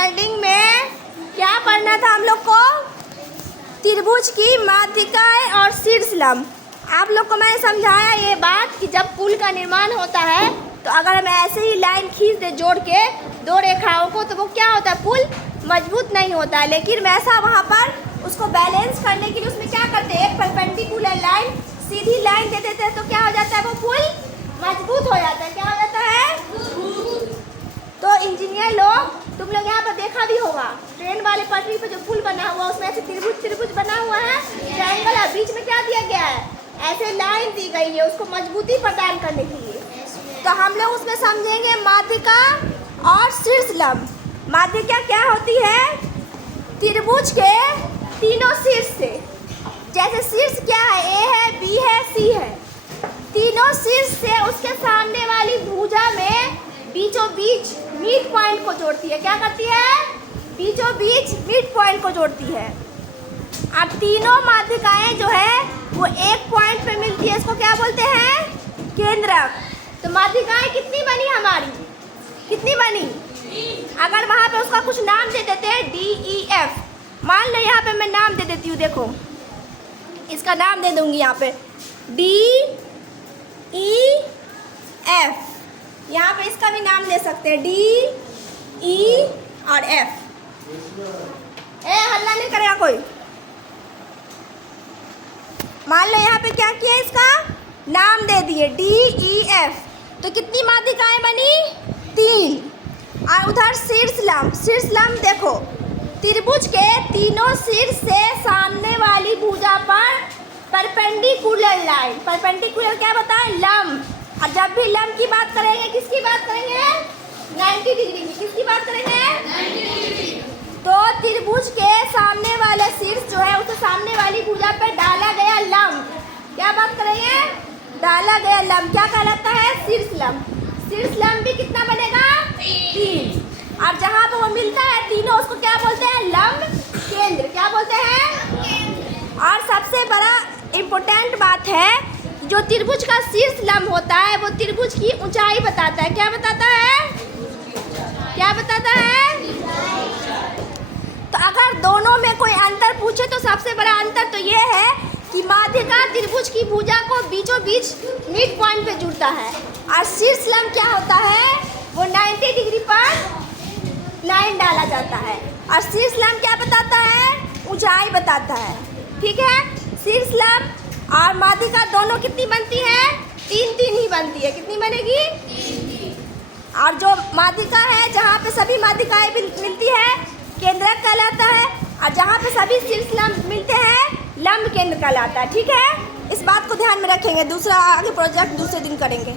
Standing में क्या पढ़ना था हम लोग को? त्रिभुज की माध्यिकाएं और शीर्षलंब। आप लोग को मैंने समझाया ये बात कि जब पुल का निर्माण होता है तो अगर हम ऐसे ही लाइन खींच दे जोड़ के दो रेखाओं को तो वो क्या होता है, पुल मजबूत नहीं होता है। लेकिन वैसा वहाँ पर उसको बैलेंस करने के लिए उसमें क्या करते हैं, एक परपेंडिकुलर लाइन सीधी लाइन दे देते हैं तो क्या हो जाता है, वो पुल मजबूत हो जाता है। क्या हो जाता है? तो इंजीनियर लोग, तुम लोग यहाँ पर देखा भी होगा, ट्रेन वाले पटरी पर जो पुल बना हुआ उसमें ऐसे त्रिभुज बना हुआ है, ट्रायंगल है, बीच में क्या दिया गया है, ऐसे लाइन दी गई है उसको मजबूती प्रदान करने के लिए। तो हम लोग उसमें समझेंगे माध्यिका और शीर्षलंब। माध्यिका क्या होती है? त्रिभुज के तीनों शीर्ष से, जैसे शीर्ष क्या है, ए है, बी है, सी है, तीनों शीर्ष से उसके सामने वाली भुजा में बीचों बीच मिड पॉइंट को जोड़ती है। क्या करती है? बीचों बीच मिड पॉइंट को जोड़ती है। अब तीनों माध्यिकाएं जो है वो एक पॉइंट पे मिलती है, इसको क्या बोलते हैं? केंद्रक। तो माध्यिकाएं कितनी बनी हमारी? कितनी बनी? अगर वहाँ पे उसका कुछ नाम दे देते हैं, डी ई एफ, मान लो यहाँ पे मैं नाम दे देती हूँ, देखो इसका नाम दे दूंगी यहाँ पे डी ई एफ, यहाँ पे इसका भी नाम ले सकते हैं डी ई और एफ। हल्ला नहीं करेगा कोई। मान लो यहाँ पे क्या किया, इसका नाम दे दिए डी ई एफ। तो कितनी माध्यिकाएं बनी? 3। और उधर शीर्षलंब, शीर्षलंब देखो, त्रिभुज के तीनों शीर्ष से सामने वाली भुजा पर परपेंडिकुलर लाइन, परपेंडिकुलर क्या बताएं? लंब। और जब भी लंब की बात करेंगे किसकी बात करेंगे? 90 डिग्री की। किसकी बात करेंगे? 90 डिग्री। तो त्रिभुज के सामने वाले शीर्ष जो है उसे सामने वाली भुजा पर डाला गया लंब, क्या बात करेंगे? डाला गया लंब क्या कहलाता है? शीर्षलंब। शीर्षलंब भी कितना बनेगा? 3। और जहाँ पर वो मिलता है तीनों उसको क्या बोलते हैं? लंब केंद्र। क्या बोलते हैं? और सबसे बड़ा इम्पोर्टेंट बात है, जो त्रिभुज का शीर्षलंब होता है वो त्रिभुज की ऊंचाई बताता है। क्या बताता है? क्या बताता है? तो अगर दोनों में कोई अंतर पूछे तो सबसे बड़ा अंतर तो ये है कि माध्यिका त्रिभुज की भुजा को बीचों बीच मिड पॉइंट पे जुड़ता है, और शीर्षलंब क्या होता है, वो 90 डिग्री पर लाइन डाला जाता है। और शीर्षलंब क्या बताता है? ऊंचाई बताता है। ठीक है, शीर्षलंब और माध्यिका दोनों कितनी बनती है? 3 ही बनती है। कितनी बनेगी? 3। और जो माध्यिका है जहाँ पे सभी माध्यिकाएं मिलती है केंद्रक कहलाता है, और जहाँ पे सभी शीर्षलंब मिलते हैं लंब केंद्र कहलाता है। ठीक है, इस बात को ध्यान में रखेंगे। दूसरा आगे प्रोजेक्ट दूसरे दिन करेंगे।